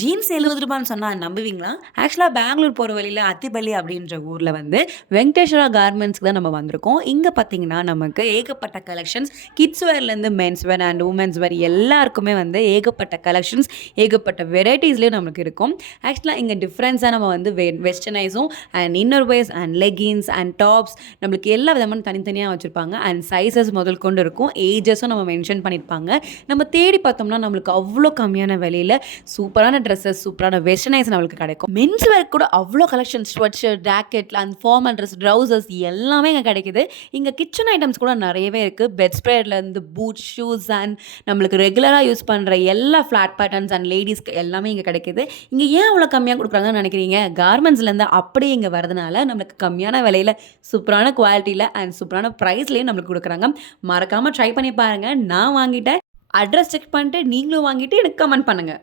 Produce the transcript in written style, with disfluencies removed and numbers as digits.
Jeans ரூ. 70 சொன்னா நம்புவீங்களா? ஆக்சுவலா பெங்களூர் போற வழியில அத்திப்பள்ளி அப்படின்ற ஊர்ல வந்து வெங்கடேஸ்வரா கார்மெண்ட்ஸ்க்கு தான் நம்ம வந்திருக்கோம். இங்க பார்த்தீங்கன்னா, நமக்கு ஏகப்பட்ட கலெக்ஷன்ஸ் கிட்ஸ் வேர்லேருந்து mens wear and womens wear எல்லாருக்குமே வந்து ஏகப்பட்ட கலெக்ஷன்ஸ், ஏகப்பட்ட வெரைட்டீஸ்லயும் நமக்கு இருக்கும். ஆக்சுவலா இங்க டிஃபரன்ஸா நம்ம வந்து வெஸ்டர்னைஸும் and inner wears and leggings and tops நம்மளுக்கு எல்லா விதமான தனித்தனியா வச்சிருப்பாங்க. அண்ட் சைஸஸ் முதல் கொண்டு இருக்கும். ஏஜஸும் நம்ம மென்ஷன் பண்ணியிருப்பாங்க. நம்ம தேடி பார்த்தோம்னா, நம்மளுக்கு அவ்ளோ கம்மியான விலையில சூப்பரான ட்ரெஸ்ஸஸ், சூப்பரான வெஸ்டர்னைஸ் நம்மளுக்கு கிடைக்கும். மென்ஸ் வேர் கூட அவ்ளோ collection sweat shirt, jacket and formal dress, trousers எல்லாமே இங்க கிடைக்குது. இங்க கிச்சன் ஐட்டம்ஸ் கூட நெறையவே இருக்கு. பெட் ஸ்ப்ரெட்லேருந்து பூட், ஷூஸ் அண்ட் நம்மளுக்கு ரெகுலரா யூஸ் பண்ற எல்லா ஃப்ளாட் பேட்டர்ன்ஸ் அண்ட் லேடீஸ்க்கு எல்லாமே இங்க கிடைக்குது. இங்க ஏன் அவ்வளோ கம்மியா குடுக்குறாங்கன்னு நெனைக்கிறீங்க? கார்மெண்ட்ஸ்லேருந்து அப்படியே இங்க வரதுனால நம்மளுக்கு கம்மியான விலையில, சூப்பரான குவாலிட்டில அண்ட் சூப்பரான பிரைஸ்லயும் நம்மளுக்கு குடுக்குறாங்க. மறக்காம ட்ரை பண்ணி பாருங்க. நான் வாங்கிட்டேன். அட்ரஸ் செக் பண்ணிட்டு நீங்களும் வாங்கிட்டு எனக்கு கமெண்ட் பண்ணுங்க.